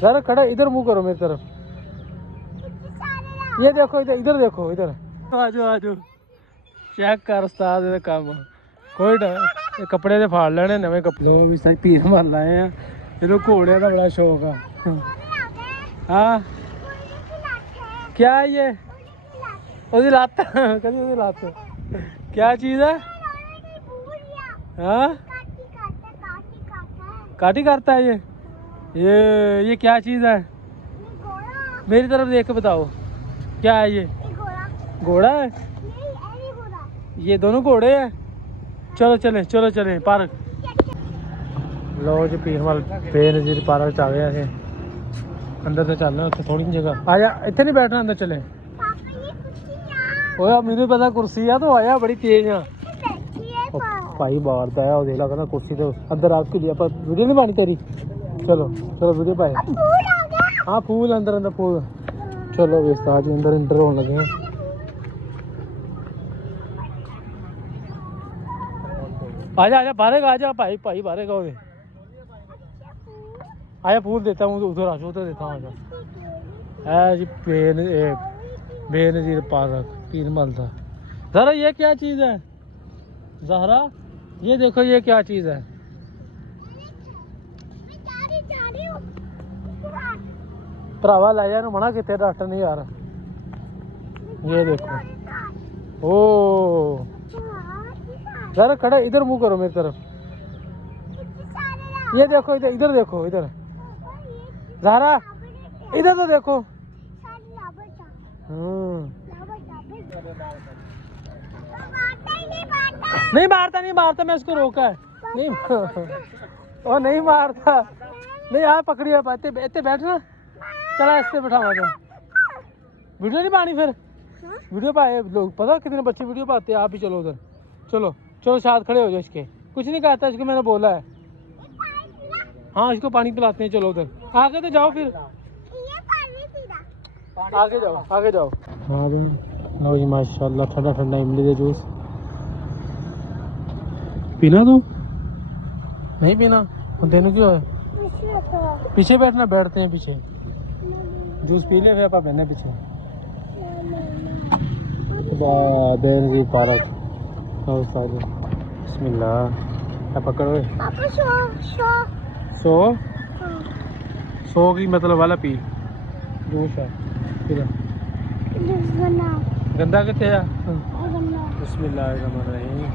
जरा खड़ा इधर मुंह करो मेरी तरफ। ये देखो इधर, इधर देखो इधर। आजो आजो चेक कर उस्ताद दे काम। कोई डर कपड़े दे फाड़ लेने नवे कपड़े भी सही पीर मार लाए हैं। इन्हों घोड़े का बड़ा शौक है। हाँ क्या है ये? ओदी लत्त कभी ओदी लत्त क्या चीज़ है? हाँ काटी करता है ये क्या चीज़ है? मेरी तरफ देख के बताओ क्या है ये? घोड़ा है? ये दोनों घोड़े हैं। चलो चले चलो चले पार्क। लो जी पीरमल बेनज़ीर पार्क आ गया है। अंदर से चलना उत्थे थोड़ी जगह आजा। इतने नहीं बैठना अंदर चले। ओए मुझे पता कुर्सी है तो आया बड़ी तेज है भाई बाहर पे आया देख लगा कुर्सी तो अंदर आपके लिए पर वीडियो नहीं पानी तेरी। चलो चलो वीडियो पाए। हाँ फूल अंदर अंदर फूल। चलो वेस्ता जी अंदर इंटर होने लगे हैं। आजा आजा बाहर का आजा भाई भाई बाहर का हो आया फूल देता हूँ उधर आजो उधर देता हूँ आजा। है जी बेनज़ीर पार्क पीरमल था। ज़रा ये क्या चीज़ है ज़हरा? ये देखो ये क्या चीज़ है? भरावा लै जा मना कितने डॉक्टर नहीं यार। ये देखो ओ ज़रा खड़ा इधर मुंह करो मेरी तरफ। ये देखो इधर, इधर देखो इधर। ज़हरा इधर तो देखो। नहीं मारता नहीं मारता मैं इसको रोका है नहीं और नहीं मारता नहीं। यार पकड़िए इतने बैठना। चला इससे बैठावा तो वीडियो नहीं पानी फिर। वीडियो पाए लोग पता कितने बच्चे वीडियो पाते हैं। आप भी चलो उधर। चलो चलो साथ खड़े हो जाओ। इसके कुछ नहीं कहता इसको मैंने बोला है। हाँ इसको पानी पिलाते हैं। चलो उधर आगे तो जाओ फिर आगे जाओ आगे जाओ। हाँ भाई माशाल्लाह ठंडा ठंडा इमली का जूस पीना। तो नहीं पीना तेन क्यों है? पीछे बैठना। बैठते हैं पीछे जूस पी ले फिर आप बहने पीछे। बेनज़ीर पार्क बिस्मिल्लाह पकड़ो। सो की मतलब वाला पी जूस है गंदा कितने आ। बिस्मिल्लाहिर्रहमानिर्रहीम।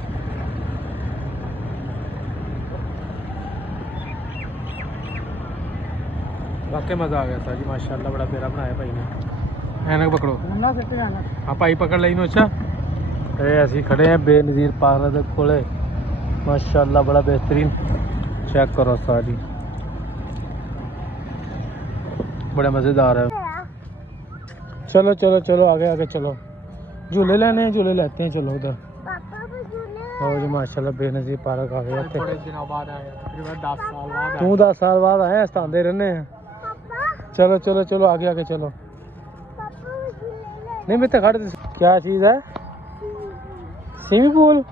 वाकई मज़ा आ गया था जी माशाल्लाह। बड़ा प्यारा बनाया भाई ने। ऐनक पकड़ो। हाँ भाई पकड़ ली नो। अच्छा असी खड़े हैं बेनज़ीर पार्क कोले माशाल्लाह बड़ा बेहतरीन। चेक करो सारी बड़ा मज़ेदार है। चलो चलो चलो आगे आगे चलो। झूले लेने हैं झूले लेते हैं। चलो उधर और जी माशाल्लाह बेनज़ीर पार्क आ गया। तू 10 साल बाद आए आते रहने हैं। चलो चलो चलो आगे आगे चलो। नहीं मैं तो खड़े। क्या चीज़ है? Swimming pool.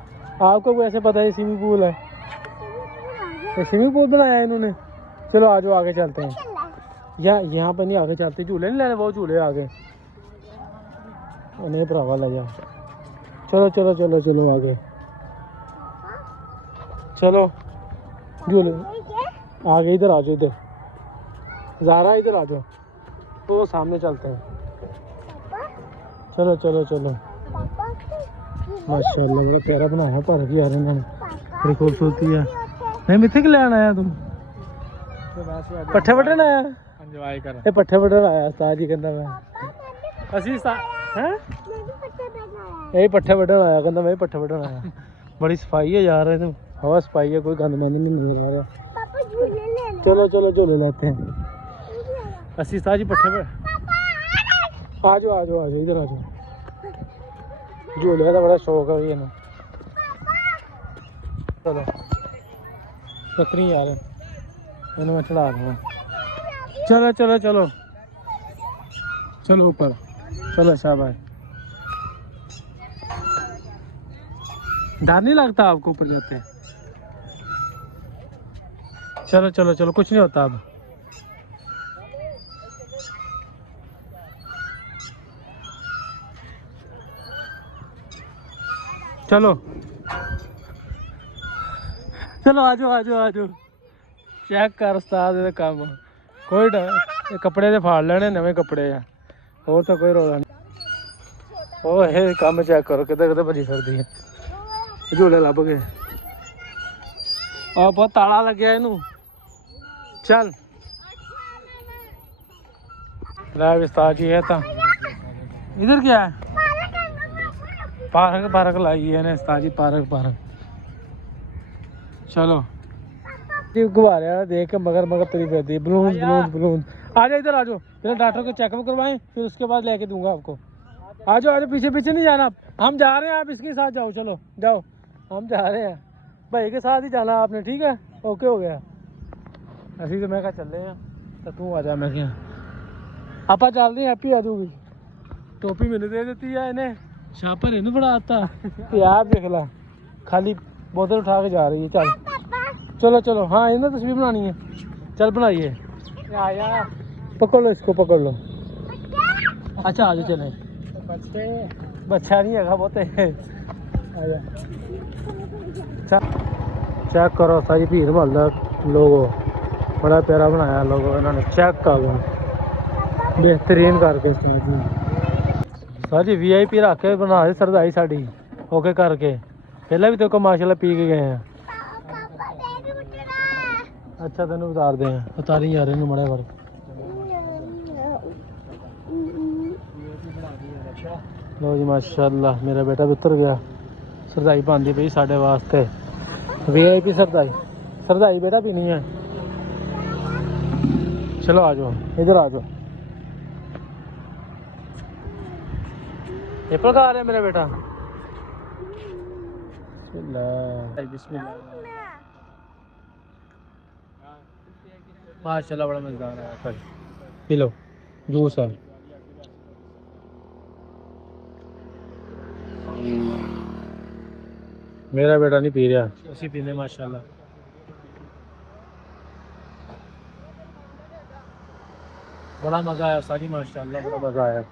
आपको वैसे पता है स्विमिंग पूल है। स्विमिंग पूल बनाया है इन्होंने। चलो आ जाओ आगे चलते हैं। यहाँ पर नहीं आगे चलते। झूले नहीं लेने वो झूले आगे नहीं भरावा ले जा। चलो चलो चलो चलो आगे चलो झूले आगे। इधर आ जाओ इधर ज़हरा इधर आ जाओ। तो सामने चलते हैं। चलो चलो चलो माशाल्लाह बड़ा प्यारा बनाया पार्क यार इन्होंने। बड़ी खूबसूरती है। नहीं मिथे कि लैन आया तू? पट्ठे वड्ढन आया? एंजॉय कर। ये पट्ठे वड्ढन आया उस्ताद जी कहंदा मैं। असी हैं यही पट्ठे वड्ढन आया कहंदा मैं पट्ठे वड्ढन आया। बड़ी सफाई है यार। ये हवा सफाई है कोई गंद मंद नहीं है यार। चलो चलो झूले लेते हैं। असी उस्ताद जी पट्ठे पे आ जाओ आ जाओ आ जाओ इधर आ जाओ। झूले का बड़ा शौक है इन्हें। चलो पत्नी यार इन्हें मैं चढ़ा दूँ। चलो चलो चलो चलो ऊपर चलो शाबाश। डर नहीं लगता आपको ऊपर जाते हैं? चलो चलो चलो कुछ नहीं होता अब। चलो चलो आ जाओ आ जाओ आ जाओ चेक कर उस्ताद दे काम कोई कपड़े दे फाड़ लेने नवे कपड़े आ और तो कोई रौला नहीं ओ ये काम चेक करो किते किते भजी फिरदी है झूले लभ गए और बहुत ताला लग गया इनू चल लै उस्ताद जी है तो इधर क्या है पार्क पार्क लाई है ने उस्ताद जी पार्क पार्क चलो गुब्बारे वाला देख के मगर मगर तुरी फिरती है बलून बलून बलून आ जाओ इधर आ जाओ पहले डॉक्टर को चेकअप करवाएं फिर उसके बाद लेके दूंगा आपको आ जाओ पीछे पीछे नहीं जाना हम जा रहे हैं आप इसके साथ जाओ चलो जाओ हम जा रहे हैं भाई के साथ ही जाना आपने ठीक है ओके हो गया असी तो मैं कहा चल रहे हैं तो तू आ जा मैं क्या आप चलते हैं हैप्पी आ जाऊगी टोपी मैंने दे देती है इन्हें शापर इन्हें बड़ा आता यार देख ला खाली बोतल उठा के जा रही है चल चलो चलो हाँ इन्हें तस्वीर बनानी है चल बनाइए पकड़ लो इसको पकड़ लो अच्छा आ जाओ चले बच्चा नहीं है बहुत चेक करो सारी भीड़ महल्ला लोगो बड़ा प्यारा बनाया लोगों इन्होंने चेक कर लो बेहतरीन करके सारी VIP रख के बना दी सरदाई साड़ी ओके करके पहले भी तो माशाल्लाह पी के गए हैं अच्छा तेन उतार दे उतारी जा रहे मड़ा कर लो जी माशाल्लाह मेरा बेटा भी उतर गया सरदाई पाँदी पई साढ़े वास्ते VIP सरदाई सरदाई बेटा पीनी है चलो आ जाओ इधर आ जाओ एप्पल खा रहे मेरा बेटा माशाल्लाह बड़ा मजेदार है पी लो जूस है मेरा बेटा नहीं पी रहा उसी पीने माशाल्लाह बड़ा मजा आया सारी माशाल्लाह बड़ा मजा आया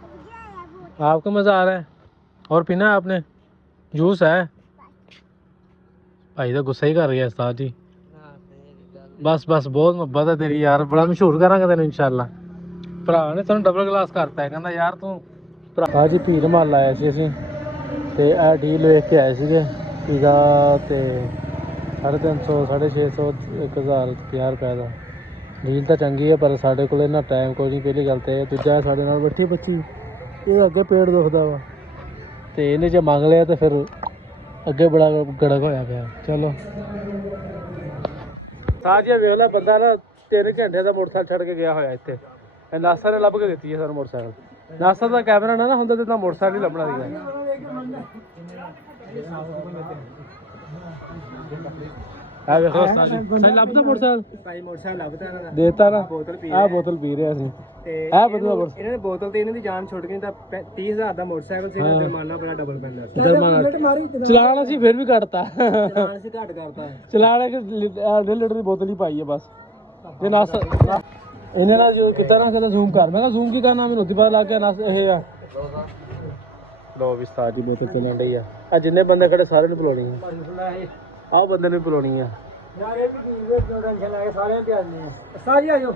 आपको मजा आ रहा है और पीना है आपने जूस है भाई तो गुस्सा ही कर गया उस्ताद जी बस बस बहुत मुहब्बत है तेरी यार बड़ा मशहूर करांगे तेन इंशाल्लाह भरा ने तेन डबल ग्लास करता है कहना यार तू भरा जी भीड़ माल आया सी असीं ते ए डील वेख के आए सीगे पीज़ा ते 350 650 1050 रुपए का डील तो चंगी है पर साढ़े को इन्ना टाइम कोई नहीं पहली गल तो दूजा साढ़े नाल बैठी बच्ची ये अगे पेट दुखदा वा ते इन्हें जो मंग लिया तो फिर अगे बड़ा गड़क होया पिया चलो साजिया वेख ला बंदा ना 3 घंटे का मोटरसाइकिल छड़ के गया होया इत्थे नासा ने लभ के दित्ती है सानू मोटरसाइकिल नासा का कैमरा ना हुंदा ते मोटरसाइकिल ही लभना सीगा देता ना बोतल पी रहे बोतल जान छुट गई 30,000 का मोटरसाइकिल चलाना सी फिर भी कटता चलाना लीटर की बोतल ही पाई है बस इन्हें ना जो कितना ना कहता जूम कर मैं जूम की करना मैंने पता लग गया नस ये लो भी सारी बोतल चलन रही है जिन्ने बंदे खड़े सारे ने बुलानी है आओ बंदे ने बुलानी है यार ये भी टेंशन लगे सारे पे आने हैं सारी आ जाओ